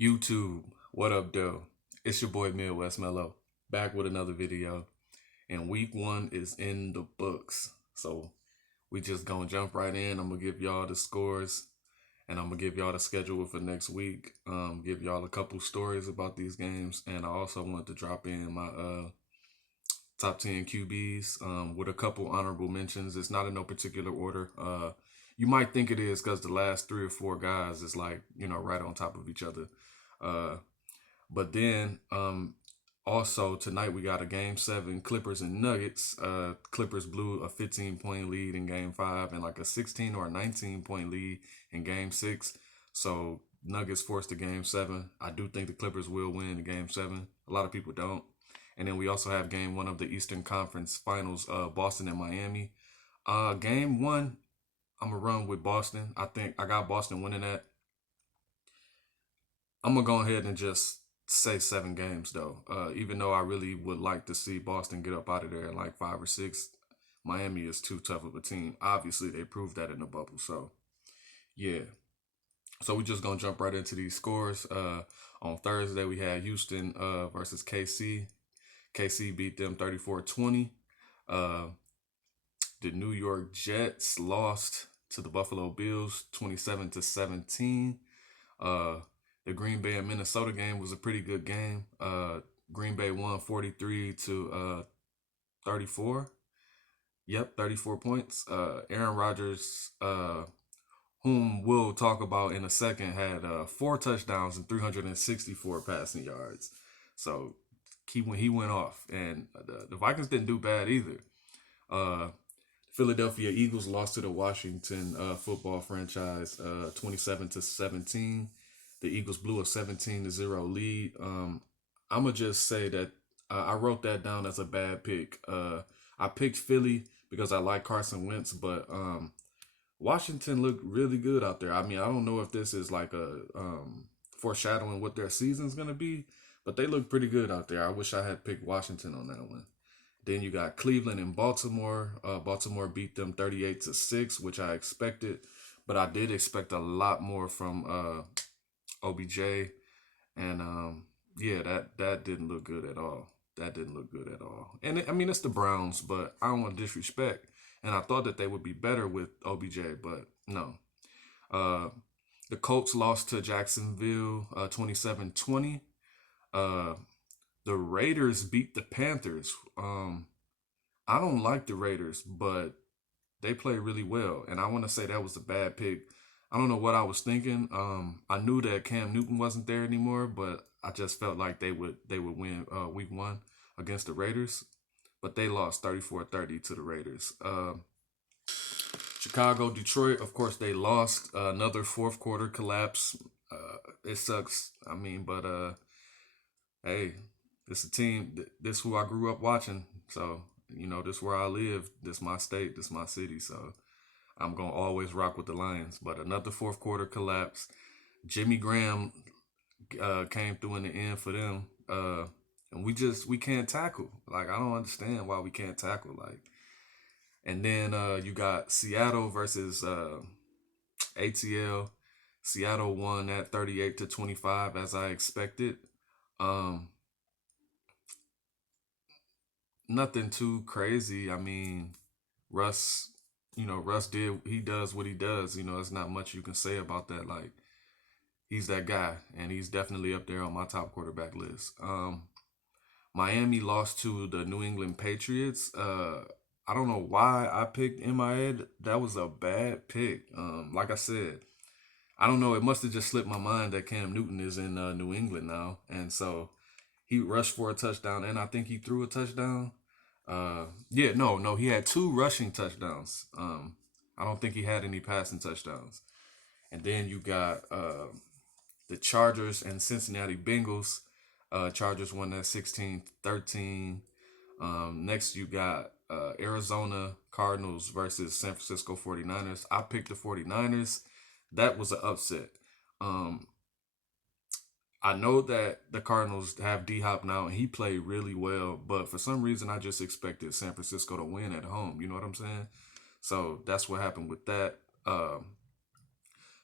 YouTube, what up, though? It's your boy Midwest Mellow, back with another video. And week one is in the books. So we just gonna jump right in. I'm gonna give y'all the scores and I'm gonna give y'all the schedule for next week. Give y'all a couple stories about these games. And I also want to drop in my top 10 QBs with a couple honorable mentions. It's not in no particular order. You might think it is because the last three or four guys is like, right on top of each other. Uh, but then also tonight we got a game seven Clippers and Nuggets. Clippers blew a 15-point lead in game five and like a 16 or a 19-point lead in game six. So Nuggets forced the game seven. I do think the Clippers will win the game seven. A lot of people don't. And then we also have game one of the Eastern Conference Finals, Boston and Miami. Game one, I'm gonna run with Boston. I think I got Boston winning that. I'm gonna go ahead and just say seven games though. Even though I really would like to see Boston get up out of there in like five or six. Miami is too tough of a team. Obviously, they proved that in the bubble. So yeah. So we're just gonna jump right into these scores. On Thursday we had Houston versus KC. KC beat them 34-20. Uh, the New York Jets lost to the Buffalo Bills 27-17. Uh, the Green Bay and Minnesota game was a pretty good game. Green Bay won 43 to 34. Yep, 34 points. Aaron Rodgers, whom we'll talk about in a second, had four touchdowns and 364 passing yards. So he went off, and the Vikings didn't do bad either. Uh, Philadelphia Eagles lost to the Washington football franchise 27-17. The Eagles blew a 17-0 lead. I'm gonna just say that I wrote that down as a bad pick. I picked Philly because I like Carson Wentz, but Washington looked really good out there. I mean, I don't know if this is like a foreshadowing what their season's gonna be, but they look pretty good out there. I wish I had picked Washington on that one. Then you got Cleveland and Baltimore. Baltimore beat them 38-6, which I expected, but I did expect a lot more from OBJ, and yeah, that didn't look good at all. That didn't look good at all. And I mean, it's the Browns, but I don't want to disrespect. And I thought that they would be better with OBJ, but no. Uh, the Colts lost to Jacksonville 27-20. Uh, the Raiders beat the Panthers. I don't like the Raiders, but they play really well, and I want to say that was a bad pick. I don't know what I was thinking. I knew that Cam Newton wasn't there anymore, but I just felt like they would win week one against the Raiders, but they lost 34-30 to the Raiders. Chicago, Detroit, of course, they lost another fourth quarter collapse. It sucks. I mean, but hey, this a team. This who I grew up watching. So this where I live. This my state. This my city. So I'm gonna always rock with the Lions. But another fourth quarter collapse. Jimmy Graham came through in the end for them. And we can't tackle. Like I don't understand why we can't tackle. Like, and then you got Seattle versus ATL. Seattle won at 38-25 as I expected. Um, Nothing too crazy. I mean, Russ, Russ he does what he does. There's not much you can say about that. Like, he's that guy, and he's definitely up there on my top quarterback list. Miami lost to the New England Patriots. I don't know why I picked in my head. That was a bad pick. Like I said, I don't know. It must have just slipped my mind that Cam Newton is in New England now, and so he rushed for a touchdown, and I think he threw a touchdown. Yeah, no, he had two rushing touchdowns. I don't think he had any passing touchdowns. And then you got the Chargers and Cincinnati Bengals. Chargers won that 16-13. Next, you got Arizona Cardinals versus San Francisco 49ers. I picked the 49ers. That was an upset. Um, I know that the Cardinals have D Hop now, and he played really well. But for some reason, I just expected San Francisco to win at home. You know what I'm saying? So that's what happened with that.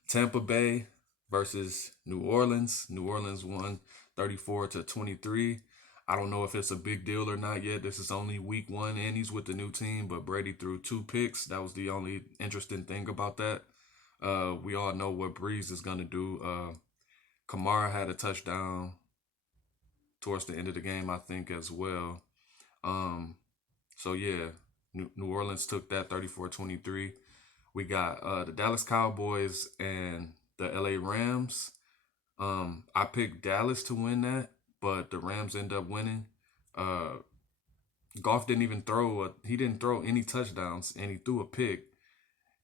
Tampa Bay. versus New Orleans. New Orleans won 34-23. I don't know if it's a big deal or not yet. This is only week one and he's with the new team, but Brady threw two picks. That was the only interesting thing about that. We all know what Breeze is gonna do. Kamara had a touchdown towards the end of the game, I think, as well. Um, so yeah, New Orleans took that 34-23. We got the Dallas Cowboys and the LA Rams. I picked Dallas to win that, but the Rams end up winning. Uh, Goff didn't even he didn't throw any touchdowns, and he threw a pick,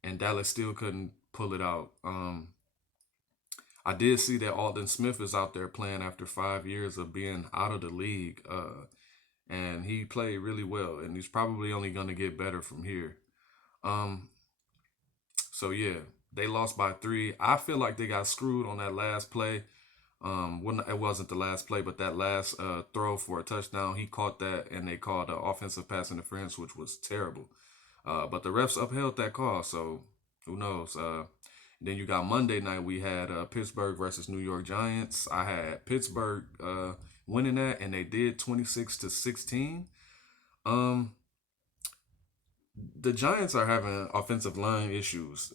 and Dallas still couldn't pull it out. I did see that Alden Smith is out there playing after 5 years of being out of the league, and he played really well, and he's probably only going to get better from here. Um, so yeah, they lost by 3. I feel like they got screwed on that last play. When it wasn't the last play, but that last throw for a touchdown, he caught that, and they called offensive pass interference, which was terrible. But the refs upheld that call, so who knows? Then you got Monday night. We had Pittsburgh versus New York Giants. I had Pittsburgh winning that, and they did 26-16. Um, the Giants are having offensive line issues.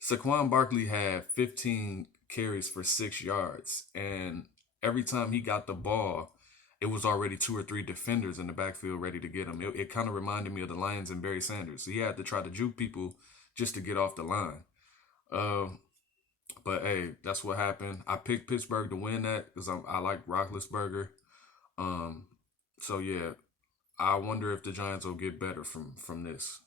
Saquon Barkley had 15 carries for 6 yards, and every time he got the ball, it was already two or three defenders in the backfield ready to get him. It kind of reminded me of the Lions and Barry Sanders. He had to try to juke people just to get off the line. Uh, but hey, that's what happened. I picked Pittsburgh to win that because I like Roethlisberger. Um, so yeah, I wonder if the Giants will get better from this.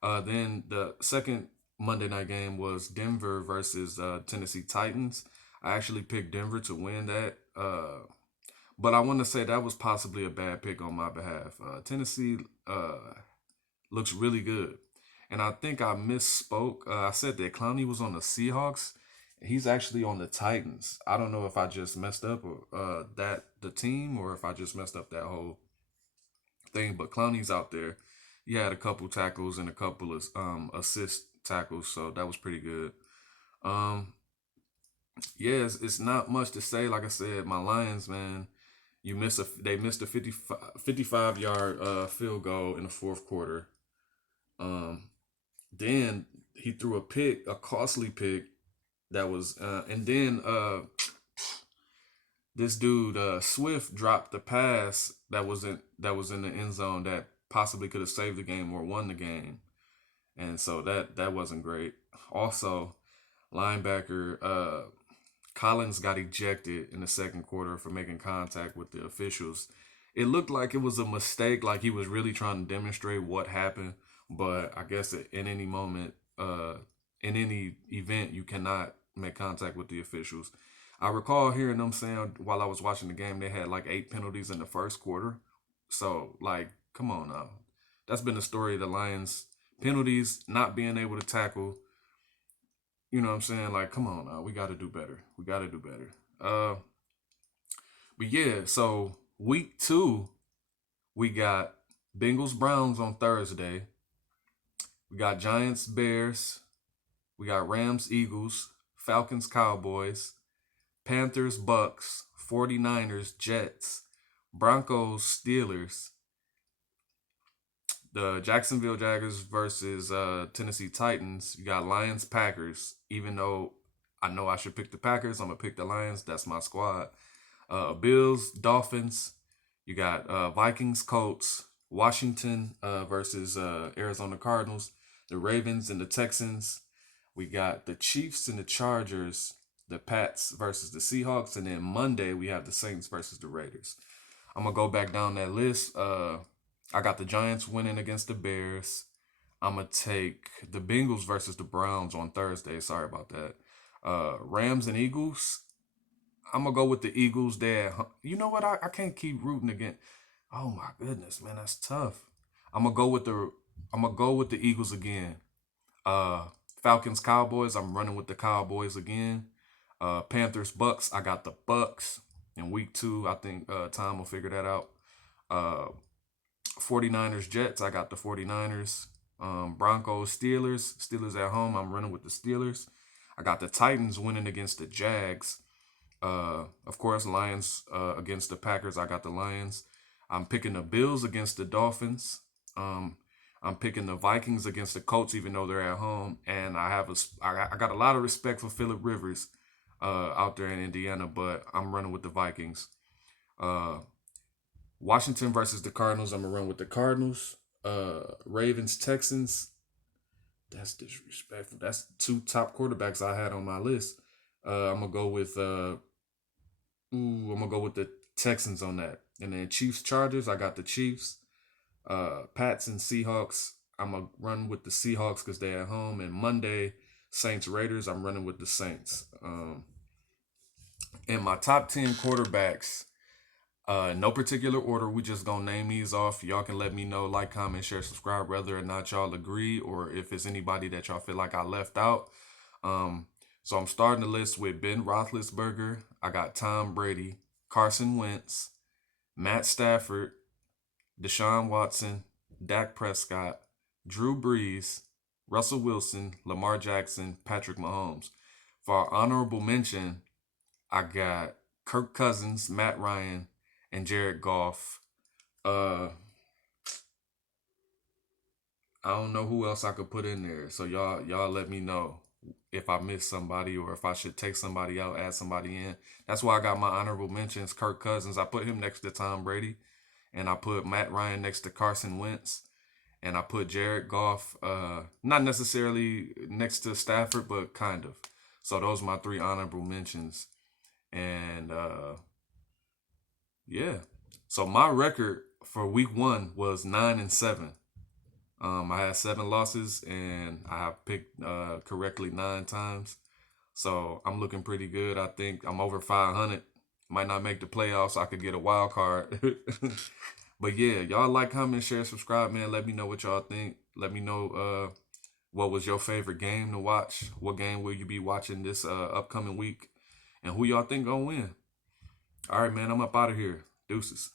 Then the second Monday night game was Denver versus Tennessee Titans. I actually picked Denver to win that, but I want to say that was possibly a bad pick on my behalf. Tennessee looks really good, and I think I misspoke. I said that Clowney was on the Seahawks. He's actually on the Titans. I don't know if I just messed up that the team or if I just messed up that whole thing, but Clowney's out there. He had a couple tackles and a couple of assist tackles, so that was pretty good. Um, yeah, it's not much to say. Like I said, my Lions, man, they missed a 55 yard field goal in the fourth quarter. Um, then he threw a pick, a costly pick that was, and then this dude Swift dropped the pass that was in the end zone that possibly could have saved the game or won the game, and so that wasn't great. Also, linebacker Collins got ejected in the second quarter for making contact with the officials. It looked like it was a mistake, like he was really trying to demonstrate what happened. But I guess in any moment, in any event, you cannot make contact with the officials. I recall hearing them saying while I was watching the game, they had like 8 penalties in the first quarter. So, like, come on now. That's been the story of the Lions. Penalties, not being able to tackle. You know what I'm saying? Like, come on now. We got to do better. We got to do better. But yeah, so week 2, we got Bengals Browns on Thursday. We got Giants Bears. We got Rams Eagles, Falcons Cowboys, Panthers Bucks, 49ers Jets, Broncos Steelers, the Jacksonville Jaguars versus Tennessee Titans. You got Lions Packers. Even though I know I should pick the Packers, I'm gonna pick the Lions. That's my squad. Bills Dolphins. You got Vikings Colts, Washington versus Arizona Cardinals, the Ravens and the Texans. We got the Chiefs and the Chargers, the Pats versus the Seahawks, and then Monday we have the Saints versus the Raiders. I'm gonna go back down that list. I got the Giants winning against the Bears. I'm gonna take the Bengals versus the Browns on Thursday. Sorry about that. Rams and Eagles. I'm gonna go with the Eagles there. You know what? I can't keep rooting again. Oh my goodness, man, that's tough. I'm gonna go with the Eagles again. Uh, Falcons Cowboys. I'm running with the Cowboys again. Panthers Bucks. I got the Bucks in week 2. I think Tom will figure that out. Uh, 49ers Jets. I got the 49ers. Broncos Steelers. Steelers at home. I'm running with the Steelers. I got the Titans winning against the Jags. Of course, Lions against the Packers. I got the Lions. I'm picking the Bills against the Dolphins. Um, I'm picking the Vikings against the Colts, even though they're at home. And I got a lot of respect for Phillip Rivers out there in Indiana, but I'm running with the Vikings. Uh, Washington versus the Cardinals. I'm gonna run with the Cardinals. Ravens Texans. That's disrespectful. That's two top quarterbacks I had on my list. I'm gonna go with I'm gonna go with the Texans on that. And then Chiefs Chargers. I got the Chiefs. Pats and Seahawks. I'm gonna run with the Seahawks because they're at home. And Monday Saints Raiders. I'm running with the Saints. And my top 10 quarterbacks. No particular order. We just gonna name these off. Y'all can let me know, like, comment, share, subscribe, whether or not y'all agree, or if it's anybody that y'all feel like I left out. So I'm starting the list with Ben Roethlisberger. I got Tom Brady, Carson Wentz, Matt Stafford, Deshaun Watson, Dak Prescott, Drew Brees, Russell Wilson, Lamar Jackson, Patrick Mahomes. For our honorable mention, I got Kirk Cousins, Matt Ryan, and Jared Goff. Uh, I don't know who else I could put in there. So y'all let me know if I missed somebody or if I should take somebody out, add somebody in. That's why I got my honorable mentions. Kirk Cousins, I put him next to Tom Brady, and I put Matt Ryan next to Carson Wentz, and I put Jared Goff, not necessarily next to Stafford, but kind of. So those are my three honorable mentions, and yeah. So my record for week 1 was 9-7. I had 7 losses and I have picked correctly 9 times. So I'm looking pretty good. I think I'm over 500. Might not make the playoffs. So I could get a wild card. But yeah, y'all like, comment, share, subscribe, man. Let me know what y'all think. Let me know what was your favorite game to watch. What game will you be watching this upcoming week? And who y'all think gonna win? All right, man. I'm up out of here. Deuces.